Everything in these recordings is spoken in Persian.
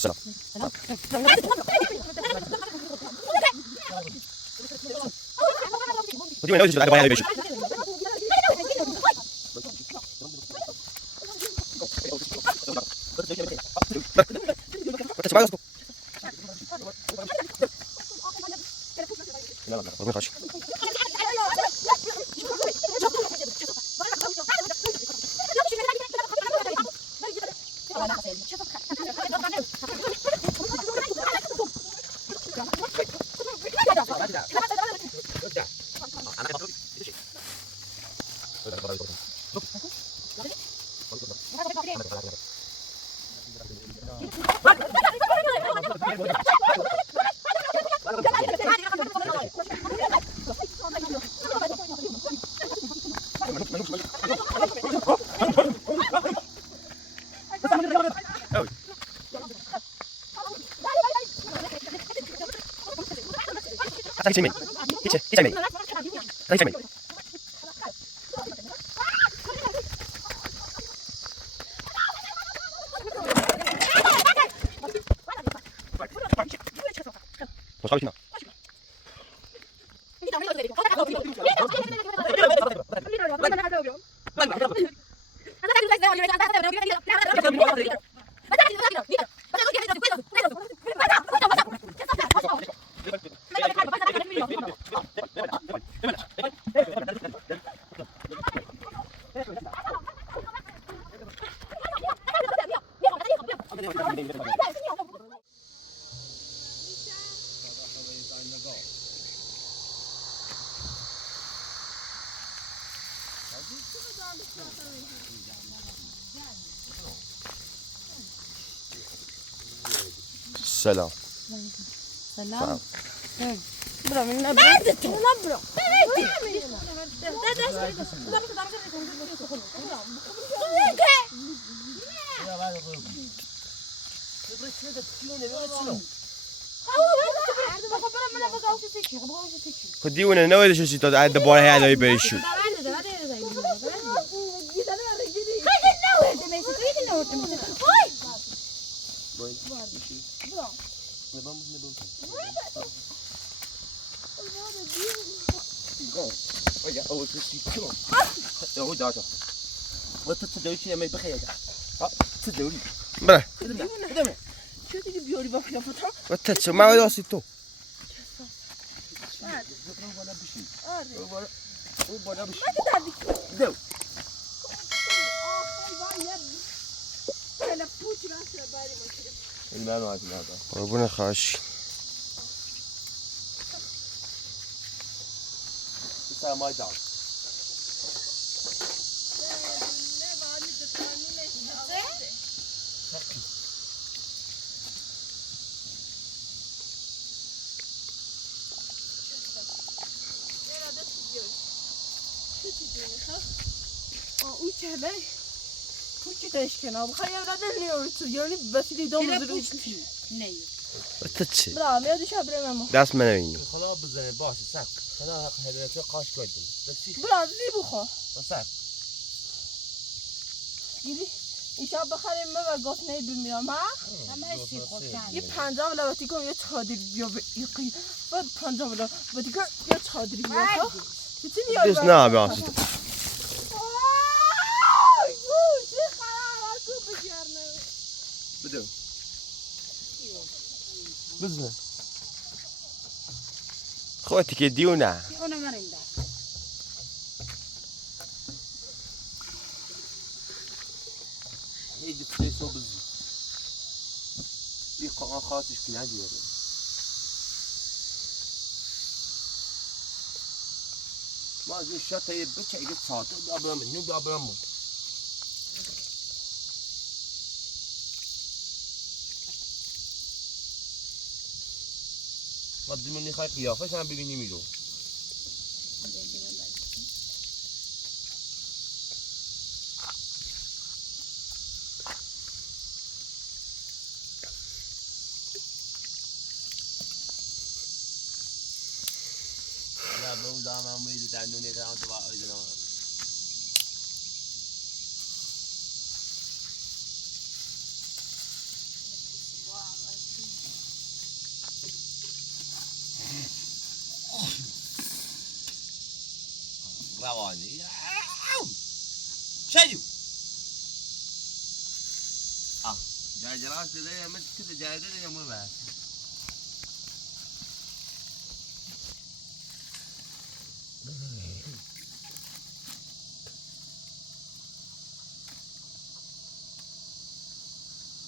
سلام. ودي وين أوجد على بيشو. تسمع يسكت. لا لا ما خش. هتعيش مني. هيك مني. هتعيش مني. مش عارف هنا. سلام. سلام. برا من برا. برا. خديونا نويل شو تود عند بوره هذا يبيشو. برا. وتتسو ما ودي تو. ربنا خاش. وتتسي. دست من وینی. خلا بزنه باشه سک. خلا هدایت قاش کردیم. برا زی بخور. سک. گیری ایشا بخریم من گفت نه بمیرم ها. یه 50 لواتی کن یه چادری بیا به یکی. بعد 50 لواتی کن یه چادری بیا ها. دوست نه بیاسی. بدو. بزنه. خواتي كديونا. أنا مريندا. هي جت صوب الزي. يقع خاطش كنا جيرو. ما زين شاطة يبكي يجت صاطة بأبرام منو بأبرامه. ما دمني خايف قيافة عشان بيجيني ميلو. لا بقول دام عمري تعلمني كلام تبع أيدنا. پهلوانی شدو جرجراش دیده همه کده جایده دیگه مو بس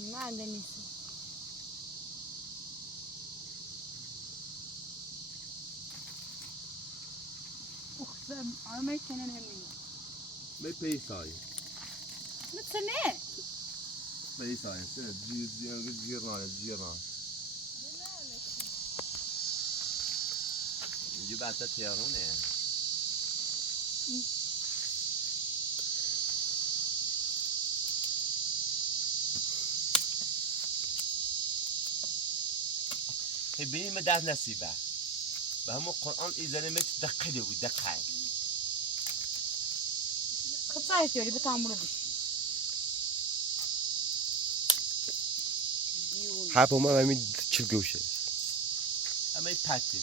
ما عندنا أخزم عمي كنا نهمني ما پیسایی نتسمع پیسایی جیران اینجا بسته تیارونه بینی ما دست نصیبه به همون قرآن ایزنه میت دقیقه و دقیقه خطأ يستوري بتعمرو بس حرف ما همین چیل گوشه همه پتی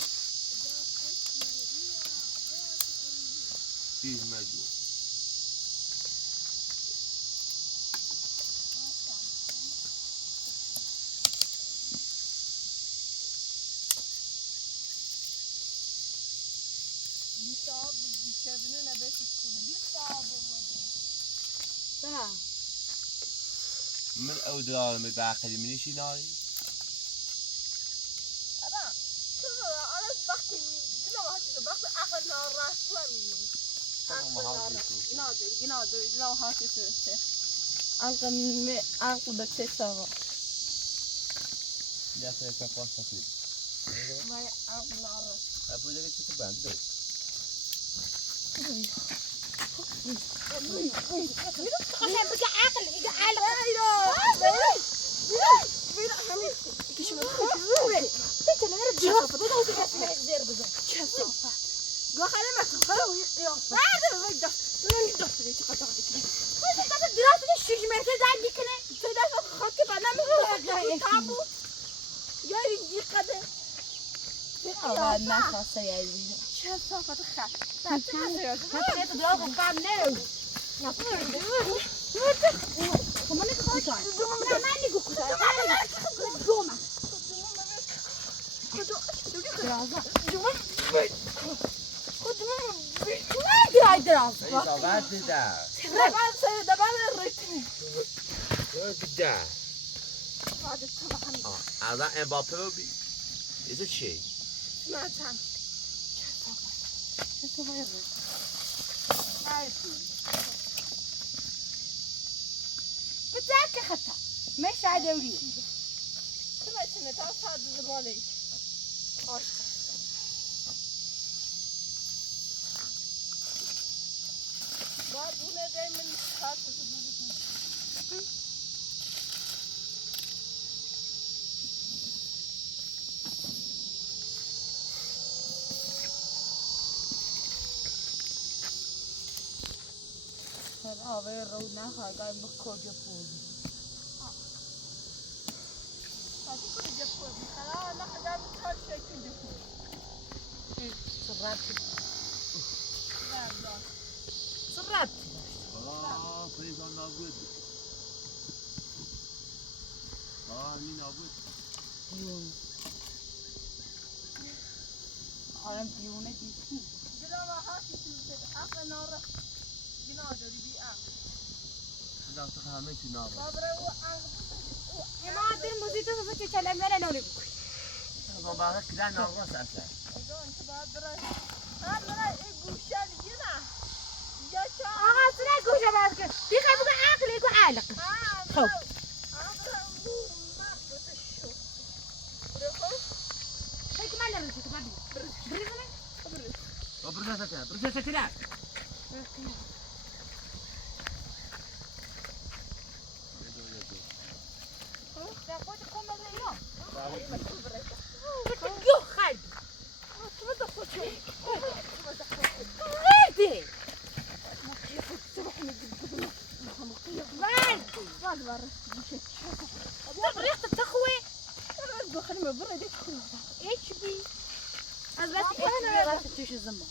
این مجموع من اودار من باقی منیشی ناری أنا وقتي لا وقت آخر نهار راس وامي نادر لا هاتي سوسة أنقل بتشسوا یا سه تا پاس تکلیف ما أنقل نارس ابو دیگه چه تو بند دو خلينا بقى عقل يقع على ما خاصة يا زين شو صفة خا هات دراغ قام نو كمان نقطع ما نيجي قوما ایسا دیده دیده الان امباپه رو بی ایسا چی؟ بتاعك خطأ مش عدوي سمعتني تعرف هذا زبالي بابونا دايما خاصة زبالي آوای رو نخواهد با کجا پول هاتي كل جفوز خلاص ناخذ هذا كل شيء كل جفوز صرفت لا صرفت فریزان نابود این نابود آرام پیونه دیسی دلوا هاتي شو آخر نار جنازة ربيعة داخل همه چی نابود بابرو ما أدري مزيد فيك كلام لا نوري بك بابا کلا ناقص اصلا أنت بابرو بابرو إيجوشان جنا يا شا سنا كوجا بعدك دي خايفة عقل يقول عالق خوف هيك ما نرجع تبدي برزه تلا يو خالد غيرتي ريحة التخوي خلينا برا دي تخلص ايش بي بس انا راسك تشي الزمه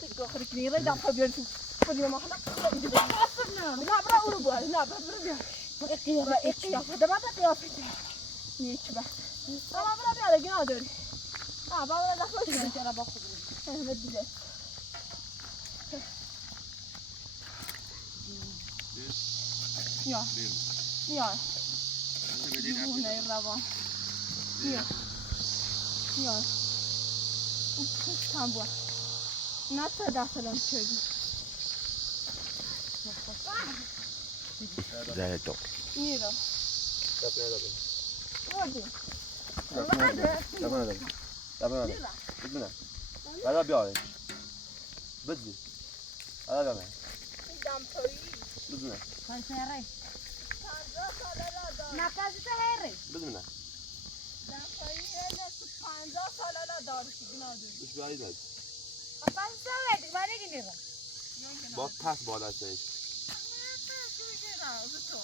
تلقى خليك نيرة دا خبير فدي ما خلق لا برا أوروبا لا برا إقيا هذا ما تقيا في نيشبه لا برا بيا لقينا دوري برا لا خوش أنا باخذ بدي يا هنا الرابع يا كم بوا ناتا داخلهم شدي زهر تو نيرا ودي تمام بدنا هذا بيعي بدي هذا كمان دام توي بدنا Kan sere. Nakaz sere. بدنا دام توي هلا 50 سال لا دارش بنادر مش بعيد هذا Kapan sere? Mana gini ra? با پس بالا شد تو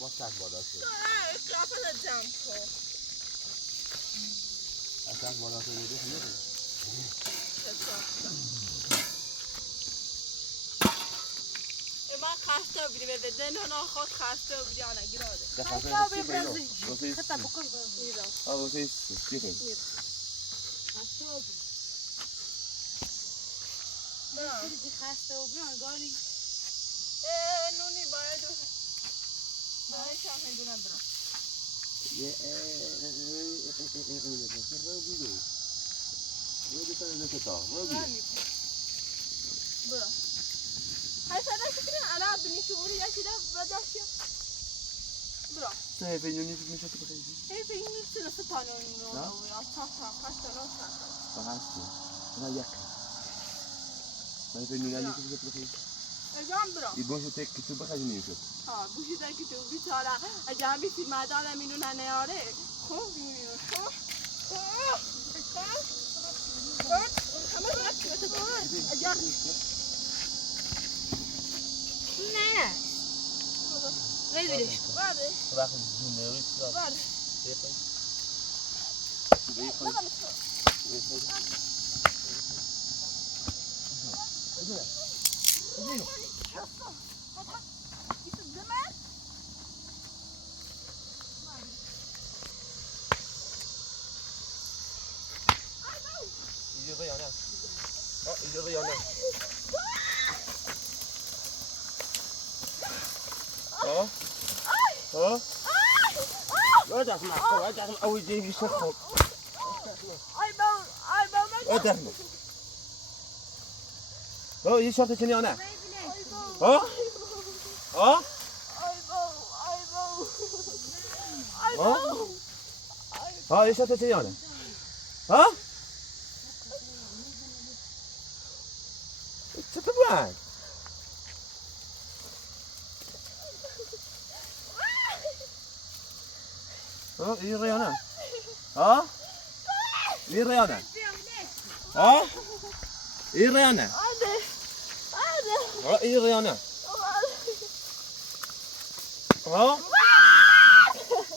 با پس بالا شد قافل جام تو اصلا بالا شد دیگه ما خسته بودیم بدن اونا خود خسته بودی آن گیراده ده Kau خاطر bebras. Kata bukan. اه وسيس كيف Di khasta o bro gani. نونی باید باید شاهد دونم برم يا برم هاي سادا شكرا على بني شعوري يا كده بداشيا برم سهل في يونيك مش هتبقى هي في نفس الستان يا تاتا خشتا لا تاتا فحسن أنا ياك ما في يونيك مش هتبقى اجام برم يبغى شو تك كتب خليني يشوف ها بوشی در که تو بیچاره اجام بی فیلم دارم اینو ننیاره خوب می‌بینی خوب همه راست میشه اجام Ne? Ver veriş. vardı راح الجمهوري vardı يجي غيانا يجي غيانا لا تسمع لا تسمع أول شيء يشخص لا تسمع هو يشخص كني أنا ها ها ها يشخص كني أنا ها تتبعك ها ايه ريانا ها ايه ريانا ها ايه ريانا ها ايه ريانا ها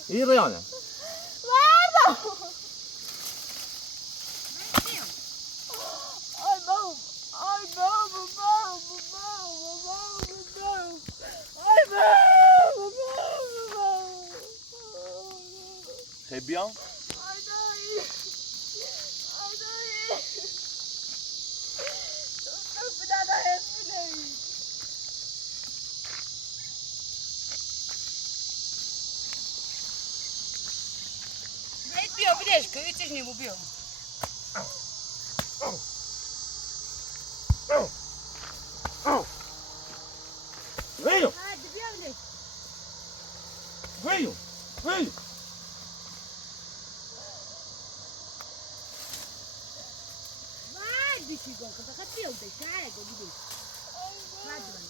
ايه ريانا Très bien. Bio biliš, koji ćeš njemu bio? Veio, Hadi bio biliš. veio, veio. Vai, bicho, igual, que tá teu, deixa ego, biliš. Hadi bana.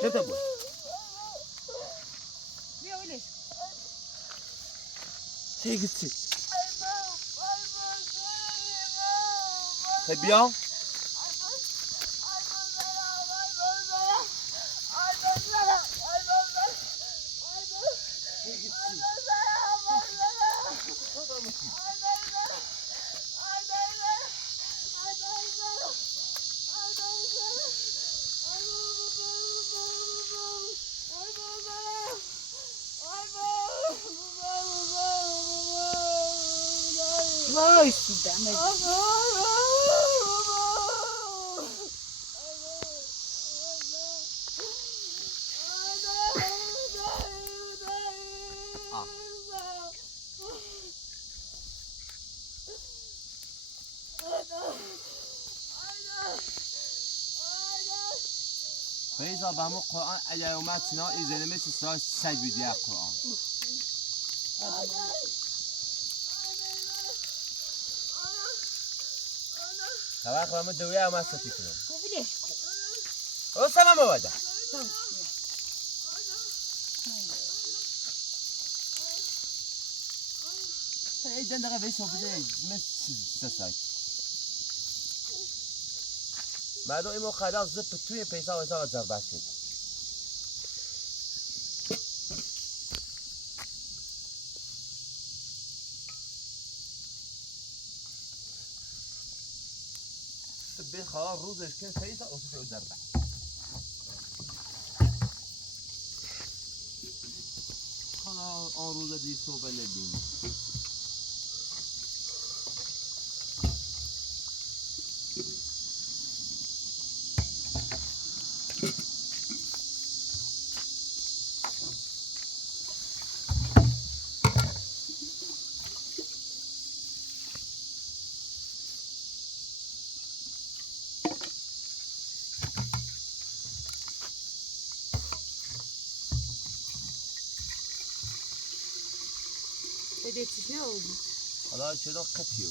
Senta boa. Bio biliš. C'est ici. Très bien. وای سیدم فیضا به همون قرآن اگر اومد سنا ایزنه مثل سرای سج بیدی قرآن خبر خبر دوی هم هست تی کنم خوبیش کن او سلام بوده ای دندقه ویسا بده مثل سساک مردم این موقع خدا زب توی پیسا و حساب زر بس کن به خدا روزش که پیسا و سفر زر بس خدا آن روز دی صبح نبینی بدیتش نه او حالا چرا قطعیو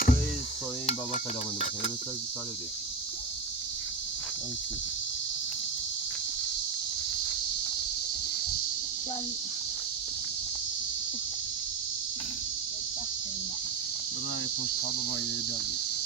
توی سوی این بابا صدا کنه بخیره مثل ساله دیش برای پشت خواب با اینه بیار بید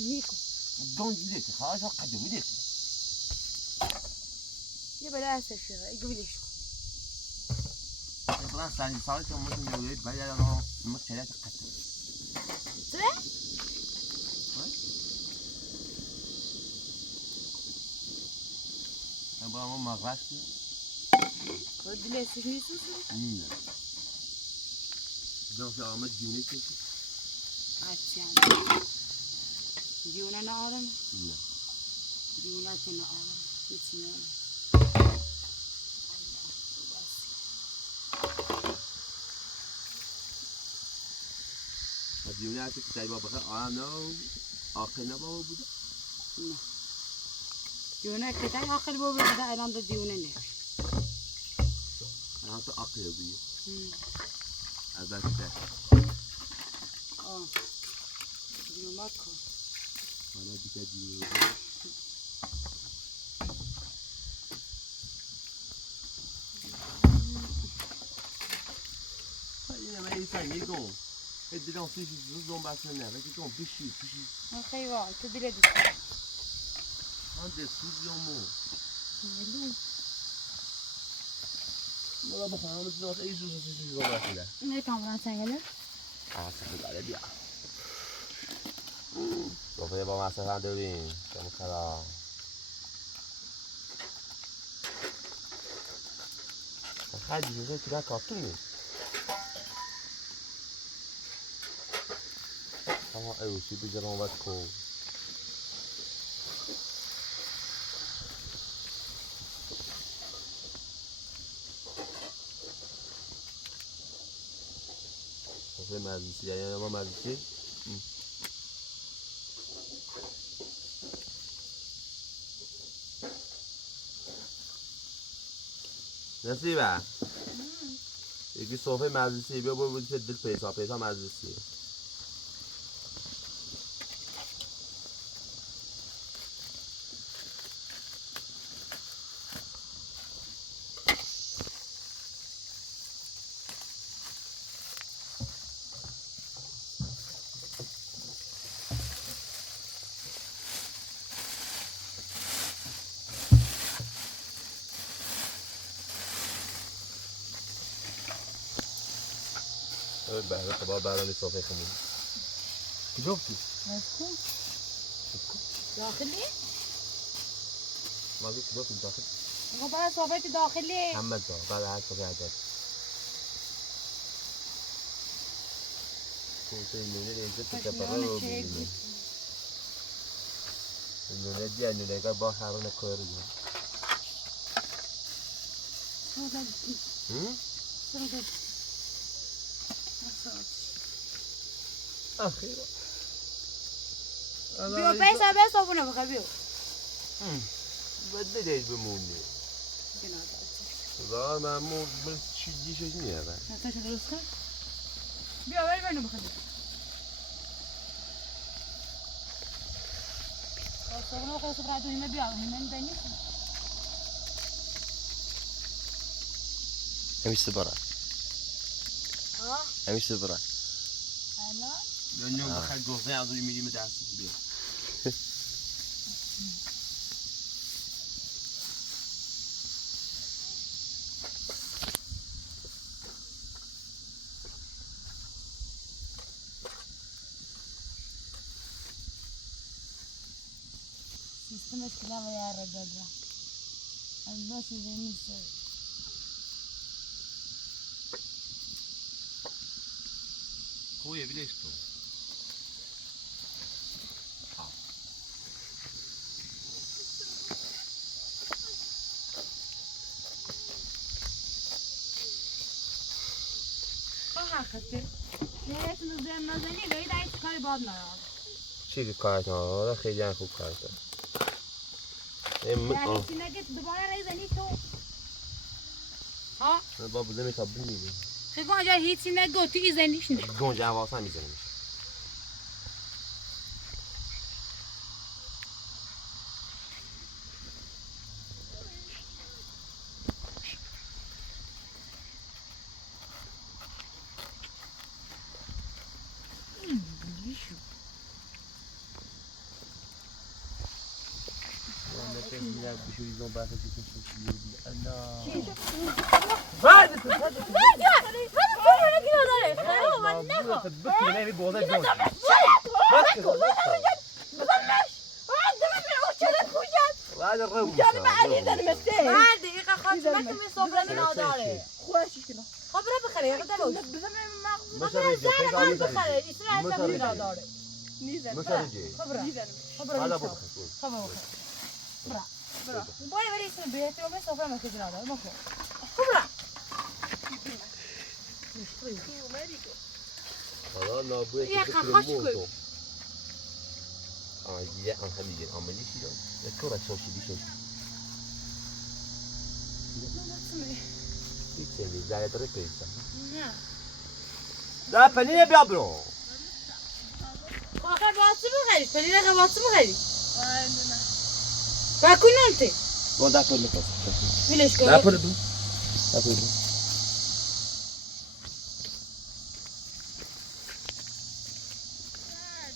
نیکو دون دیدی خواهش وقت قدم دیدی یه بلا اسش شده قبلش کن طبعا سنی سالی که ممکن میگوید باید الان مشکلات قدم چه؟ من با ما مغرش خود دلستش نیستوس نه دو که آمد جونی کشی عطیان دیونه نه آرم نه دیونه نه آرم هیچ نه جونی هستی که تایی بابا خیلی آرم نه آخر نه بابا بوده نه دیونه که تای آخر بابا بوده الان دو دیونه نه الان تو آخر بودی البته دیومات کن حالا دیگه جونی اینه من این سنگی گم دیدم سویش زوم بسته نه ولی گم بشی من خیلی واقعا تو دیره دیست من دستوز یامو ملو مرا بخوام میتونم خیلی سویش زوم بسته نه کامران سنگله سفید داره بیا صفحه با مصرف هم داریم شما خدا خیلی جوزه تو در کارتون نیست اما ایوشی بجرم باید کو صفحه مزیسی یعنی ما مزیسی نصیبه یکی صوفه مجلسی بیا برو بودی که دل پیسا مجلسی بهره خبا برانی صوفه خمون کجا بودی؟ داخلی؟ مازو کجا بودی داخل؟ آقا برای صحبت داخلی همه جا بعد هر صوفه عدد صوفه نونه اینجا تکبره رو بگیریم نونه دیگه نونه که با هرون کار رو آخیره بیا پیسا به صابونه بخواه بیا باید بدهید بمونی خدا ممون بل چی دیشش نیاره نتاشه درست کن بیا بری بینو بخواه بیا صابونه بخواه صبح رد و همه بیا همه بینی همیشه برا همیشه برا الان دنیا بخواه گفته از روی میریم دست بیا سیستمش کلا و یاره داده از باسی نیست خویه بیلش کن حقیقته یه زن نازنی روی دایی کاری باد نراد چی که کارت ها خیلی خوب کارت یعنی چی نگه دوباره روی زنی تو ها با بوده میتابل میگه خیلی گنجا هیچی نگه تو ای زنیش نه گنجه حواسا میزنیش دقیقه خواهد من که می صبرانی ناداره خوشش کنم خب برای بخره یه قدر باش بزنم خب برای زن من بخره ایسون از من ناداره نیزن مشارجه خب برای نیزن خب برای حالا ایسون بخور خب برای برای باید برای ایسون بیه تو می صبر من که ناداره بخور خب برای حالا نابوی یه که خواهش فکر کن موتو یه همین عملی شیدم یه کار شاشیدی شاشید هیچ چیزی زای داره پیسا نه نه پنیر بیا برو آخه واسه بخری پنیر واسه بخری باکو نونته با دکتر میخواست ویلش کن دکتر دو دکتر دو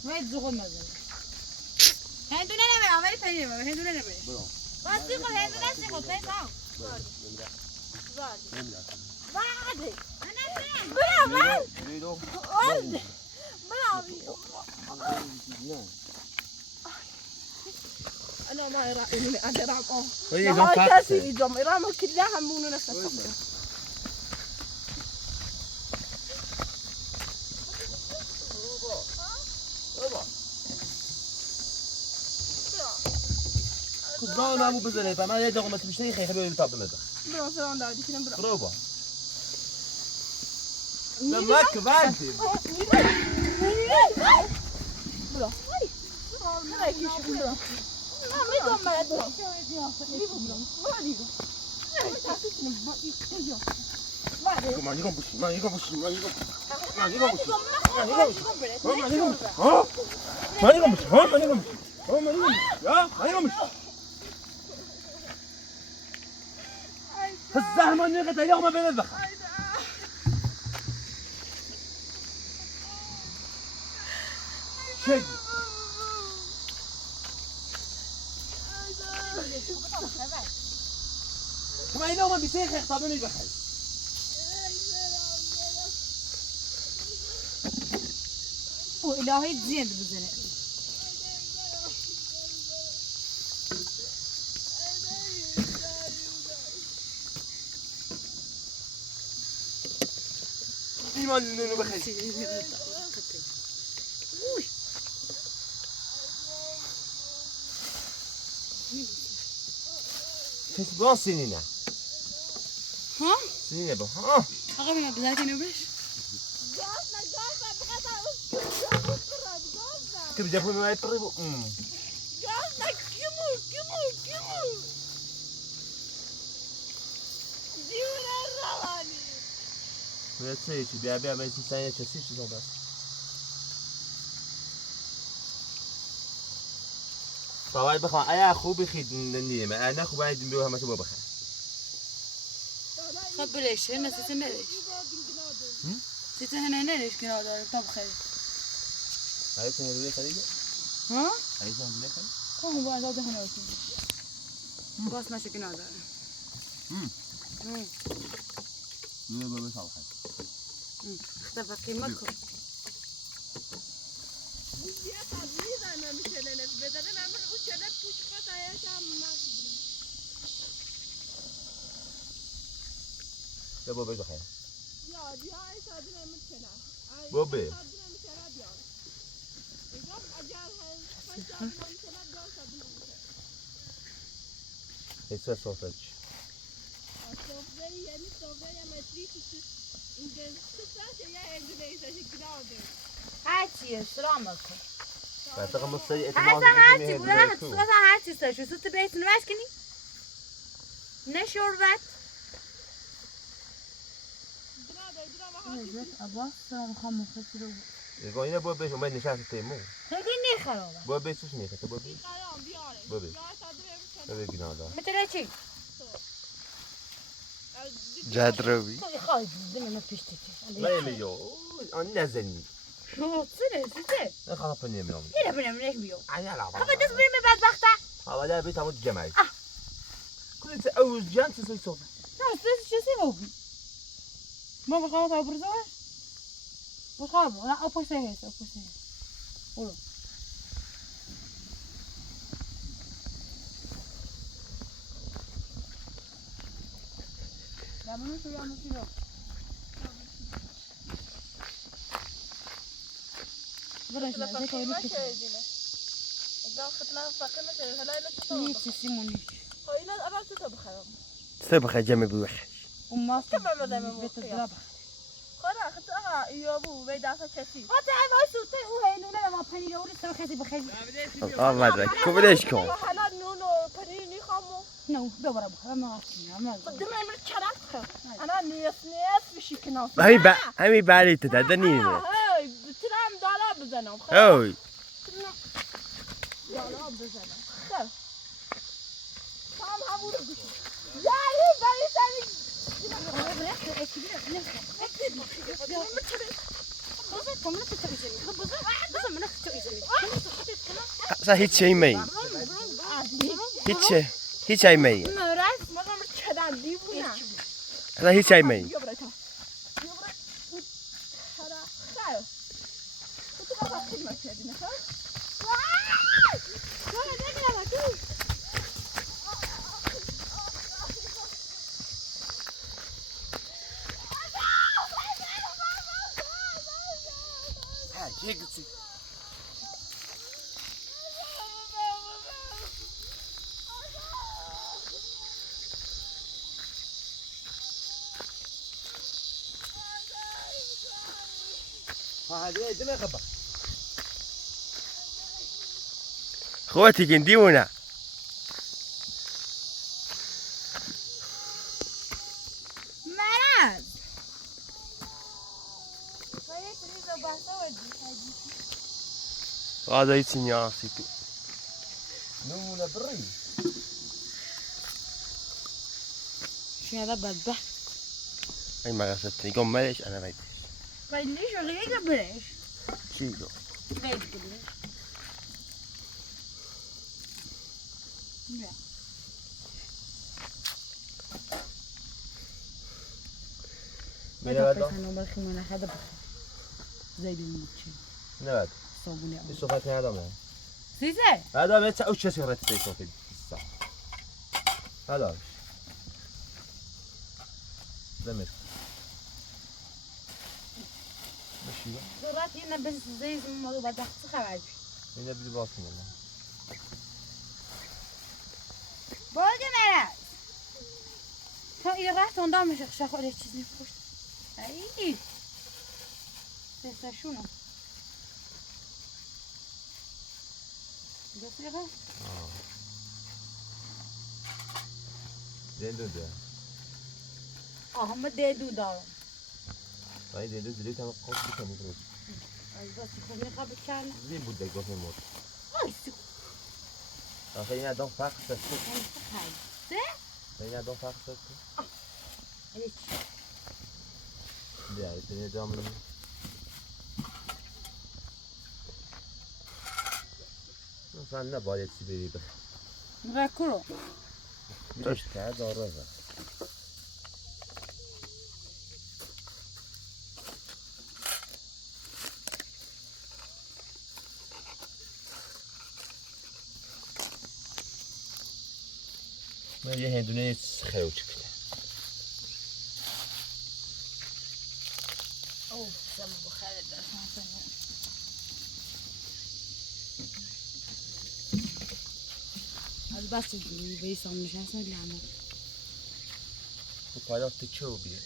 باید زغال مزن هندونه نبره آوری پنیر نبره هندونه نبره واسه خود هندونه سی خود پیسا بعد انا ما رايي انا رام هاي كاسي جم رام كلها همون نفس الصفر خدا نامو بزنه تا من یه دقیقه میشه خیلی خیلی تاب نمیده برو فران دادی کنم برو برو لما كبرت برو نه کیش برو نه میدونم من برو من يقوم بشي ما يقوم بشي ما يقوم ما يقوم بشي ما يقوم بشي ما يقوم بشي ما يقوم بشي الزهمة نيغة يوم بين البخر شيء ما ينوم بيسيخ يخطبون البخر الهی زیند بزنه إيمان إنه بخير كسبان سنينة ها سنينة بو ها آقا بنا بذاتی نبرش كيف جابوا ما يطربوا ويا تسوي شي بيع ما يصير ثانية تسير شو بس فوايد بخوان أي أخو بخيد النيمة أنا أخو بعد بيوها ما تبغى بخير خب ليش هنا ستة ليش ستة هنا ليش كنا دار طب خير هاي تهرولي خليجة ها هاي تهرولي خليجة كم هو هذا هنا وكذا بس ماشي كنا دار مين بابا صالح اختفى قيمتكم يا بابا بخير بابا هيك صوتك هاتي سلامك فأعتقد مستوي هاتي ولا هتصوص هاتي شو ست بيت نماسكني نشربت أبا سلام خمس فترة يقول هنا بابا شو ما نشاط تيمو خليني خرابة بابا شو شنيك بابا بابا بابا جنادا مثل شيء جاد روبي خايف زمان ما بيشتكي ما يميو أنا نزلني تصير أنا خلاص بنيم يوم هنا بنعمل ايش بيوم أنا ألعب أبا تصبر من بعد وقتها هذا لا بيت عمود جمعي كل أول جان تسوي صوت لا بس شو سوي ما بخاف أبرزه بخاف لا أبوسه والله لا ما نسوي عمل كذا برش لا زي كذا نيتي سيموني سبخة جنب بوخش وما كم عمدا من بيت الزرابة خلاص خطأ يابو بيدعسة شتي وتعب أسوتي وهين ولا ما بحني لو لسه خسي بخير ما أدري كم ليش كم حلال نونو بريني خامو نو دبر أبغى ما أعرف ما قدام عمر شرط أنا نيس في كنا همي بعدي تتعدني هاي بتنام دالا بزنم أوي دالا بزنم خير تام هبور بقول لا هي بالي ثاني هیچ شيء مي هیچ شيء مي هذا هیچ شيء مي هذه دم خبا خواتي كنديونا مرض باید ریزا بحثا ودی هذا يتسني عاصيتو نمونا بري شو هذا بدبح اي ما غسلتني قوم ماليش انا ما يدري باید ليش ولا ايه قبلش شيلو باید قبلش لا ماذا بس انا مرخي وانا هذا بخير زي الموتشي نبات صابوني الصوفات هذا ما سيسي هذا ما تسوي شيء صغير تسوي في الساعة هذا دمر ماشي زرات هنا بس زي ما بدك تخرج هنا بدي باصم والله باقي مرض تو إذا رحت اون دام شخ ولا چیزی پشت ای سه شونو دقیقه دندو ده هم دیدو دارم طيب دندو زليت انا قوس بكم يقول بس خليني قبل كان زين بدك قوس الموت اي سو خلينا دون فاق تسكت هاي خلينا دون فاق تسكت ليش دي عارف اني دوم مثلا نباید چی بری بخ نذكره میرش که داره من یه هندونه خیلی چکه اوه سم بخير ده از بس بیسام نشستن لعنت تو پایدار تو بیه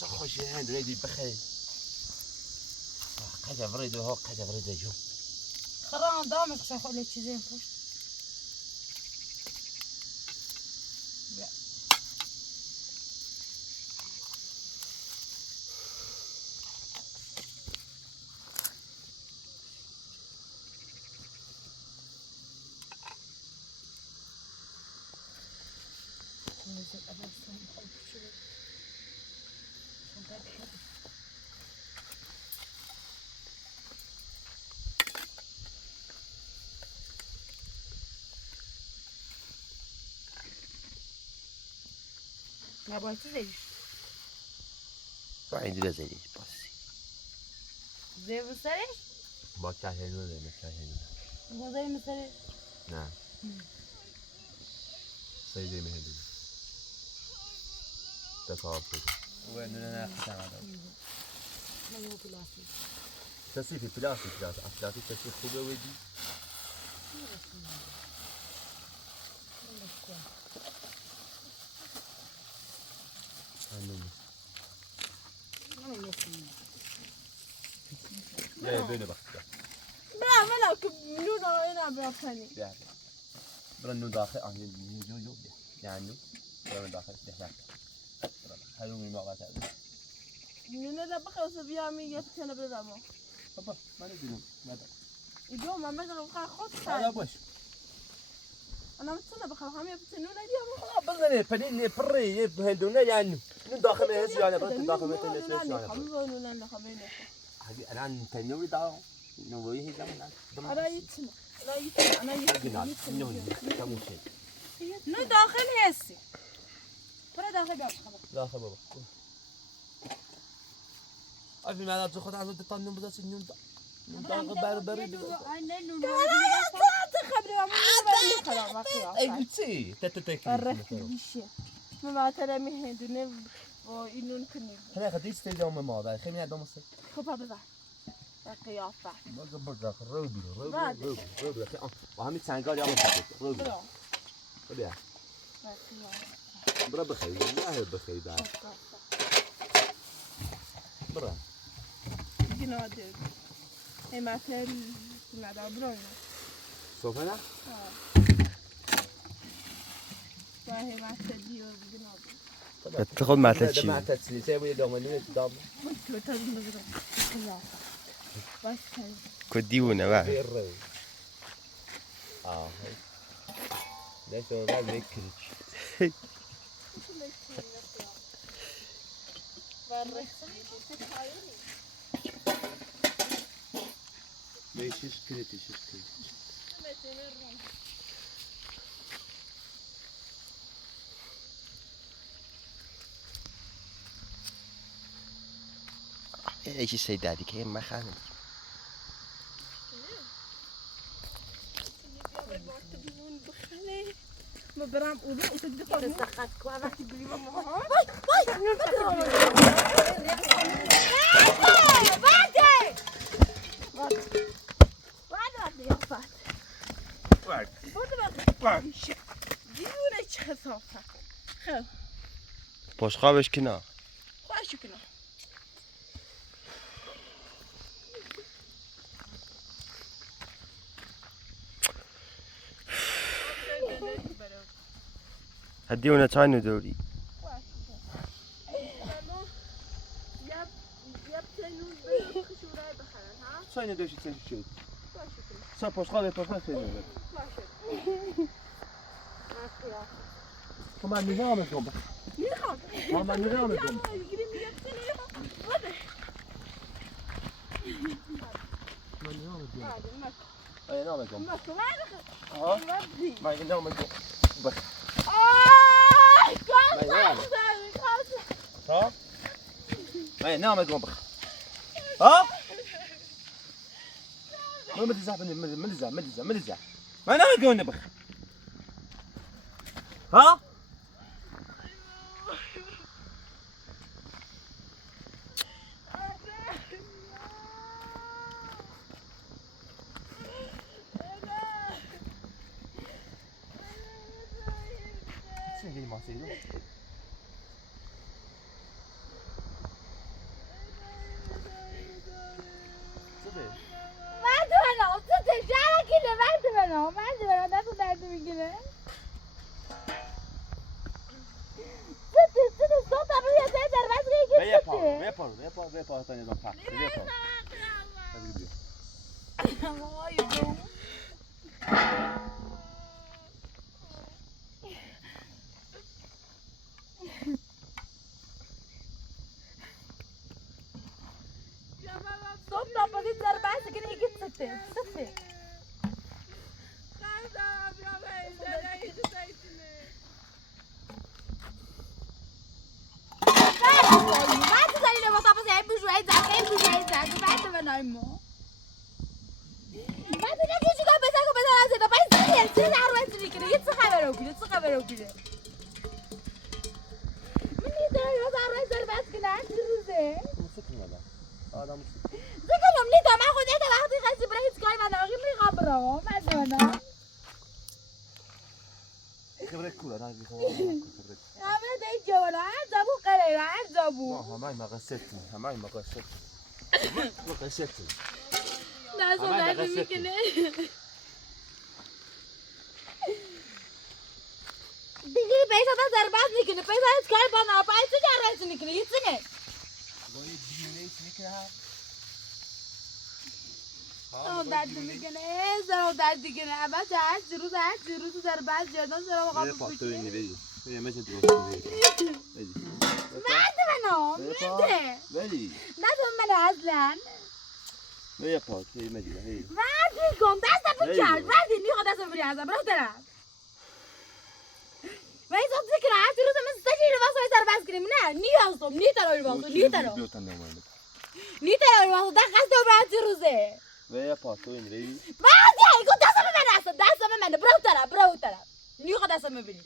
خوشی هندونه دی بخیر قجا بريدو هو قجا بريدو جو خران دامك شو خلي چیزی پشت نباید زیش با این دیگه زیش باسی زی بسرش با که هنو دیمه که هنو با زی مسرش نه سی دیمه هنو تفاهم کنی و نه قسم عدم نمو پلاسی تصيفي بلاسي تصيف خوبه ودي لا بينه بقى بلا بلا كبنونا هنا بلا ثاني لا برنو داخل يو يعني برنو داخل ده هاي من ما قاعد من هذا بقى وسبيا مية كنا بلا ما بابا ما ندينه ماذا اليوم ما مثلا بقى خد هذا باش أنا متسنة بقى هم يبتنون اليوم بلني فني فري بهندونا يعني من داخل ما هسي يعني برنو داخل ما تنسى يعني خمسون ولا لا خمسين هذه الآن تنوي داو نوي هي زمان أنا يتسنى أنا يتسنى نو داخل هستی برو داخل بیا خبر داخل بابا أبي ما لا تأخذ على الطن بدأ سنون برد أي بتسي الرخيشة ما ترى مهندنا وإنون كني خلينا خديت استديوم ما ده خلينا دوم الصيف خبا بذا قیافت و همین سنگال یا رو برو بیا برا بخیر نه بخیر بعد برا دیگه نده مثلا نده برو صوفه نه و مثلا دیو دیگه نده تاخد مطلب چی؟ مطلب چی؟ چه بوی دامنی دام تو تا بزرگ بس که دیوونه و رو نه تو بعد میکریچ میشش کریتش یکی سی دادی که مخنه ما برام اولو وتدخل تسخط وقتی بری ما دیونه چه صافه خب پشخابش که نه خوش کنه هدیونه چای نداری ساینه داشتی چه شد سا پشخاب ساینه تو من نظام کن من نظام کن من نظام کن من نظام کن ها من نظام کن ها ما تزعل من ما نعمل كون نبخ ها سنجي ما سيدو Vepar tane de pak. Vepar. Hadi gidiyor. صوت طبقت زرباس كده يجي تصفي خبرك كلها هذه خبرك. هماي ما غسلتني هماي ما غسلتني ما غسلتني دیگه پیسه تا زرباز نکنه پیسه از کار بنا پیسه جارت نکنه یه چنه وای دیونه میکنه ها درد میکنه زرو درد میکنه اما چه روز زرباز جردن زرو یه قابل پاتو اینی بدی یه مثل دوست بدی مرد منو میده بدی ندم من اصلا یه پات هی مدی هی مردی کن دست بکش مردی میخواد دست بری ازم برو درم و این صوت ذکر هر روز من سجی رو واسه سرباز کنیم نه نیازم نیتارو واسه نیتارو ده قصد برات روزه یه پاتو اینی بدی مردی کن دست من برو درم میخواد دست بری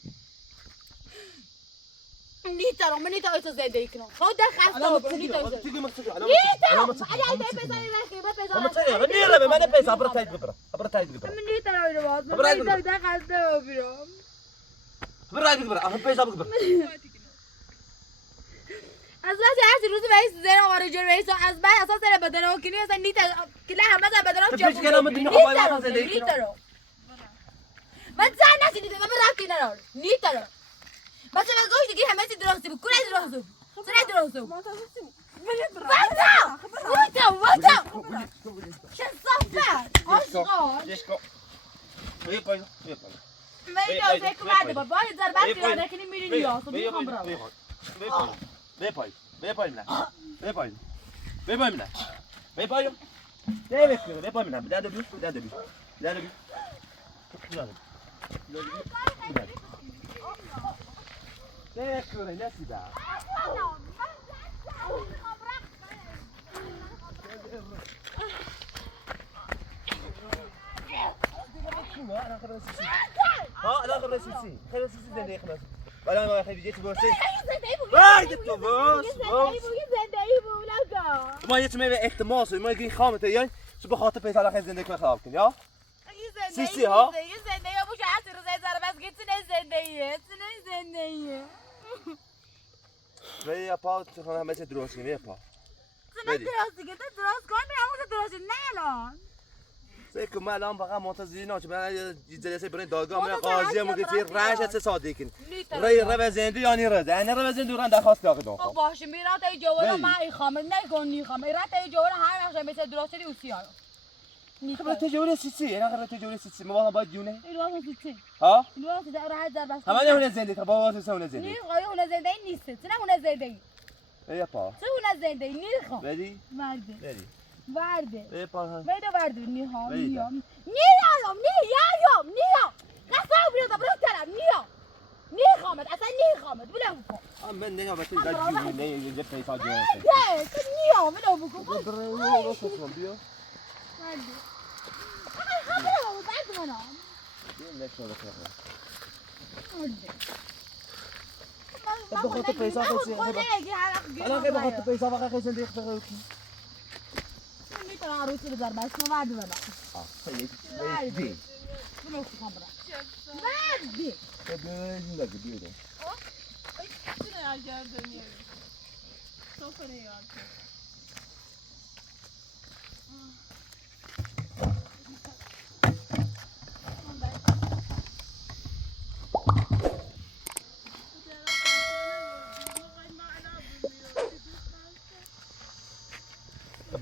نیتارم من نیتارم تو زندگی کنم خود خسته و نیتارم تيجي مكتوب على نیتارم اگر ده پسری رخی با اما پسر تاني غني ربي ما انا بيس عبر تايد قبره عبر تايد قبره من نیتارم اینو باز من برای نیتارم ده خسته و بیرم عبر تايد قبره عبر بيس عبر قبره از وقتی هر روز بهش زنم وارد جور بهش از بعد اساس سر بدن و کنی اصلا نیتارم کلا همه در بدنم طب ليش كلام الدنيا خبايا ما زندگی کنم نیتارم من زن نشدی من رفت کنار نیتارم بچه من گوش دیگه همه چی درسته بود کلی درسته بود سر درسته بود واتو چه صفر آشقال ليشكو وي باي وي باي من اینو فکر کرده با باید ضربت کنه کنی میری نیاز میخوام برم وي باي وي باي منا وي باي وي باي منا وي باي ده بكره وي باي منا بده دبي بده دبي بده دبي ده بكره نسي ده ها انا خبر سيسي خبر سيسي زندگی خلاص ولا ما خیلی جيت بوسي وای تو بوس ما یه چمه احتماس ما گین خامته یعنی تو به خاطر پیسه خیلی زندگی کنه خراب کنی یا سیسی ها زندگی بوش هست روز زار بس گیت زندگیه ولی پا تو خانه همه چه درست کنی پا درست دیگه درست کن میرم درست نه الان فکر ما الان فقط منتظرین آچه من جلسه برای دادگاه من قاضی مگه رأیش هست صادقین رأی روزنده یعنی رضا نه روزنده دوران درخواست دادم خب باشه میرم تا جوال ما ایخام نکن نیخام ایرا تا جوال هر وقت مثل درست دی اوسیارو خب تجوال سیسی انا خرج تجوال سیسی ما باید دیونه ایران سیسی ها ایران در راحت در بس همه هونه زنده تا بابا تو هونه زنده نی قایم هونه زنده نیست نه هونه زنده ای پا چه هونه زنده نیخام بدی مرده بدی ورده ای پا ویدو ورده نیام ویدو. نیام قصاب بیاد برو تلم نیخامت اصلا نیخامت بلو بکن من نه با تو دیونه نه یه پیسا جوان نه تو نیام بلو بکن برو بسم بیا مرده خبره بعد منام نه شو بخیر مرده بخاطر پیسا خیلی الان که بخاطر پیسا فقط خیلی زندگی خراب کنی میتونم عروسی رو در بس مرد ببرم دی بلو بکن برم مرده ببین نگه بیاد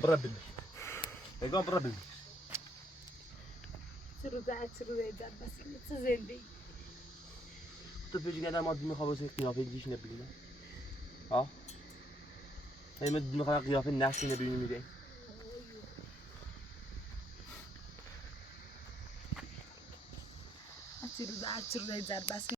برا ببین نگاه برا ببین چه روزه در بس چه زندگی تو پیش گردم ما میخوام واسه قیافه دیش نبینم ها من میخوام قیافه نشی نبینیم میگه چه روزه در بس